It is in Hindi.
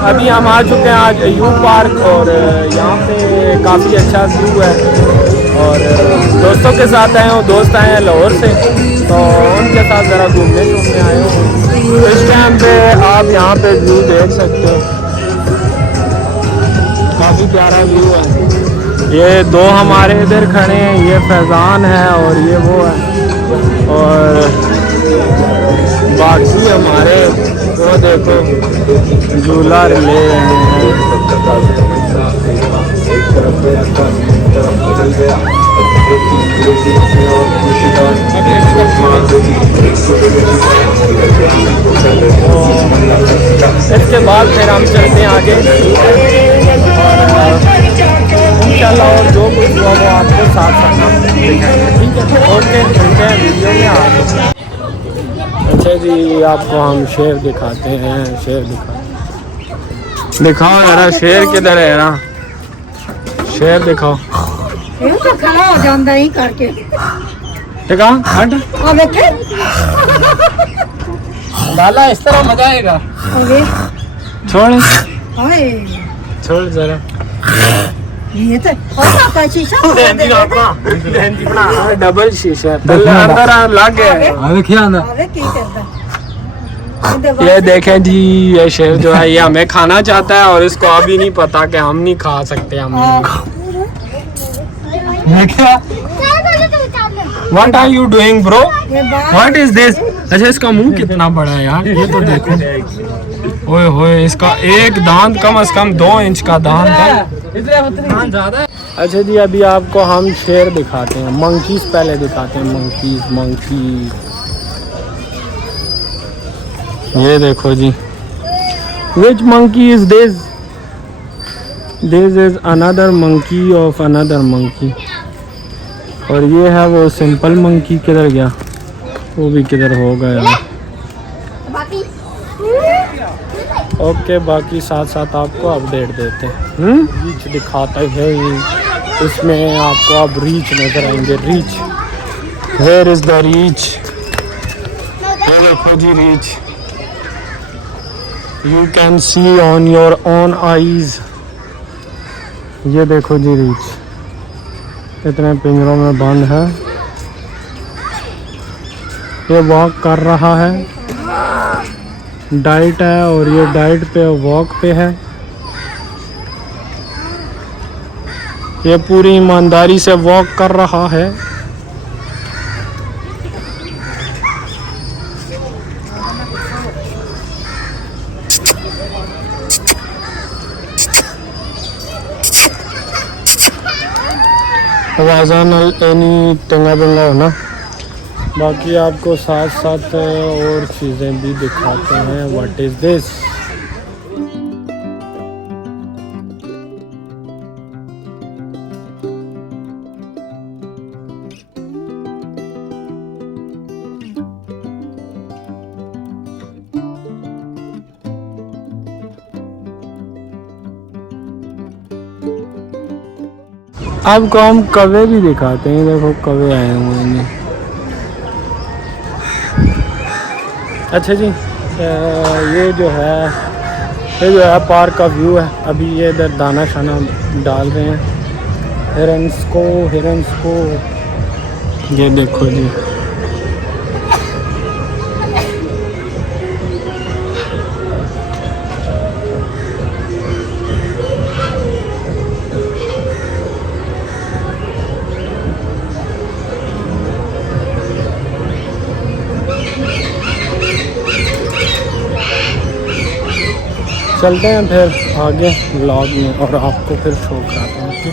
अभी हम आ चुके हैं आज अयूब पार्क और यहाँ पे काफ़ी अच्छा व्यू है और दोस्तों के साथ आए हूँ। दोस्त आए हैं लाहौर से तो उनके साथ ज़रा घूमने आए हूँ। इस टाइम पे आप यहाँ पे व्यू देख सकते हो, काफ़ी प्यारा व्यू है। ये दो हमारे इधर खड़े हैं, ये फैज़ान है और ये वो है, और बाकी हमारे वो देखो झूला ले रहे हैं। इसके बाद फिर हम चलते हैं आगे इंशाल्लाह, और जो कुछ हुआ वो आपको साथ साथ हम दिखाएंगे। ठीक है, ओके, मिलते हैं वीडियो में आगे। अच्छा जी, आपको हम शेर दिखाते हैं। शेर दिखाओ यार, शेर किधर है ना, शेर दिखाओ। ये तो खड़ा हो जाता ही करके ठीक है, हट डाला, इस तरह मजा आएगा। छोड़ छोड़ जरा, ये तो डबल शीशा अंदर लग गया। ये देखें जी, ये शेर जो है ये हमें खाना चाहता है और इसको अभी नहीं पता कि हम नहीं खा सकते। हम What are you doing bro? What is this? अच्छा, इसका मुंह कितना बड़ा है यार, ये तो देखो। ओए होए, इसका एक दांत कम से कम 2 इंच का दांत है। अच्छा जी, अभी आपको हम शेर दिखाते हैं। मंकीज पहले दिखाते हैं। मंकीज ये देखो जी। Which monkey is this? This is another monkey of another monkey। और ये है वो सिंपल मंकी। किधर गया वो, भी किधर हो गया। ओके, बाकी साथ साथ आपको अपडेट देते हैं। रीच दिखाता है इसमें, आपको अब रीच नजर आएंगे। Reach, where is the reach? ये देखो जी reach, you can see on your own eyes. ये देखो जी रीच इतने पिंजरों में बंद है। ये वॉक कर रहा है, डाइट है और ये डाइट पे वॉक पे है। ये पूरी ईमानदारी से वॉक कर रहा है। आवाज़ान एनी टंगा बंगा हो ना। बाकी आपको साथ साथ और चीज़ें भी दिखाते हैं। What is this? आपको हम कौवे भी दिखाते हैं। देखो कौवे आए हुए हैं। अच्छा जी, ये जो है पार्क का व्यू है। अभी ये इधर दाना शाना डाल रहे हैं हिरन्स को। ये देखो जी, चलते हैं फिर आगे व्लॉग में और आपको फिर शो कराते हैं।